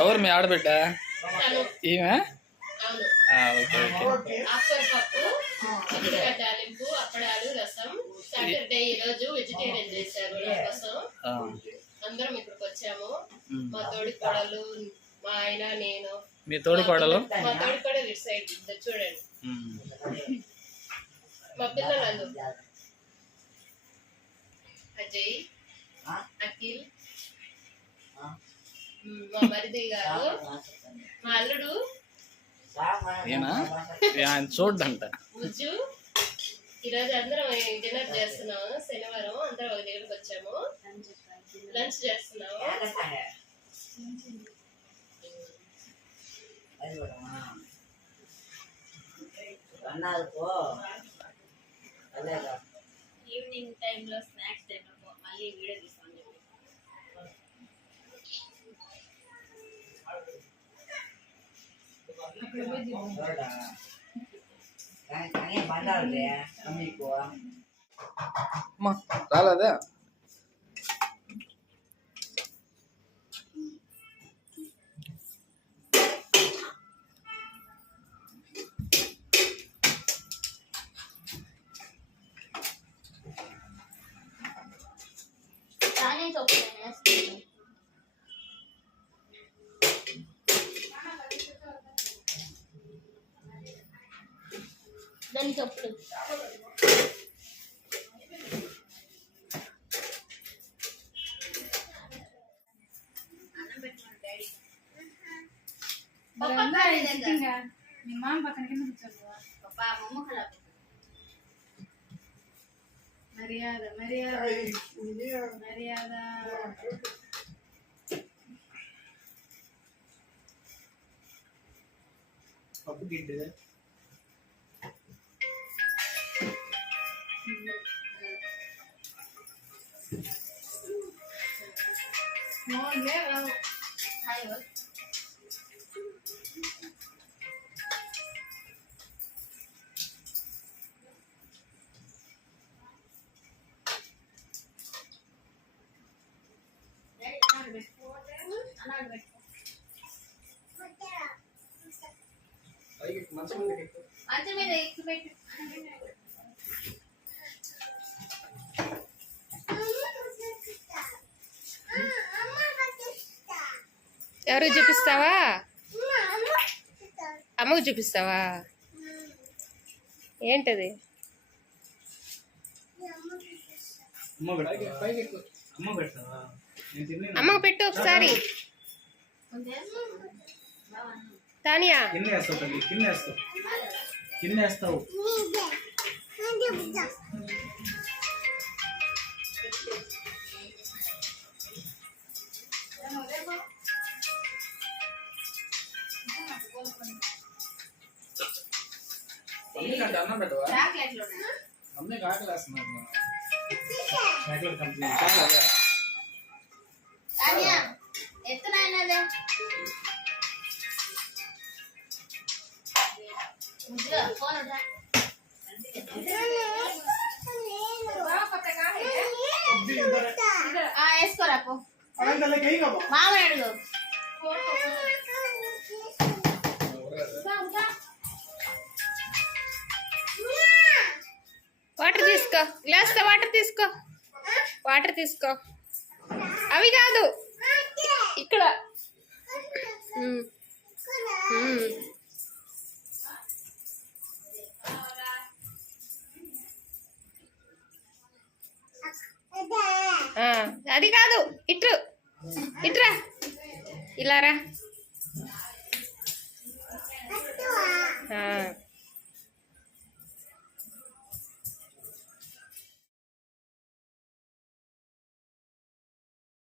ఎవరు మీ ఆడబిడ్డ? ఈమె? Okay okay. తాలింపు, అప్పడాలు, రసం. సాటర్డే ఈ రోజు వెజిటేరియన్ చేశారు నా కోసం. అందరం ఇక్కడికి వచ్చాము. మా తోడి కోడలు, మా ఆయన, నేను. మీ తోడి కోడలు? మా తోడి కోడలు ఇటు సైడ్ చూడండి. మా పిల్లలు అజయ్, అఖిల్, మా మరిది గారు, మా అల్లుడు చూడంట. ముజ్జు. ఈరోజు అందరం డిన్నర్ చేస్తున్నాము. శనివారం అందరం ఒక దగ్గరకు వచ్చాము. లంచ్ చేస్తున్నాము. ఈవినింగ్ టైంలో స్నాక్స్ టైంలో మళ్ళీ వీడియో తీస్తాను. రాలేదా? దానికి అప్పుడు మర్యాద మర్యాద మర్యాద. పప్పు గిడ్డ మంచం మీద ఎక్కువ పెట్టు. ఎవరు చూపిస్తావా? అమ్మకు చూపిస్తావా? ఏంటది? అమ్మకు పెట్టు ఒకసారి. తానియా కిందేస్తావు. అన్నం పెట్టవా? అమ్మే కాకలేస్తున్నారు. వేసుకోరాపు మామయ్య అడుగు. వాటర్ తీసుకో, గ్లాస్ తో వాటర్ తీసుకో. వాటర్ తీసుకో. అవి కాదు, ఇక్కడ. అది కాదు, ఇటు ఇట్రా, ఇలా రా.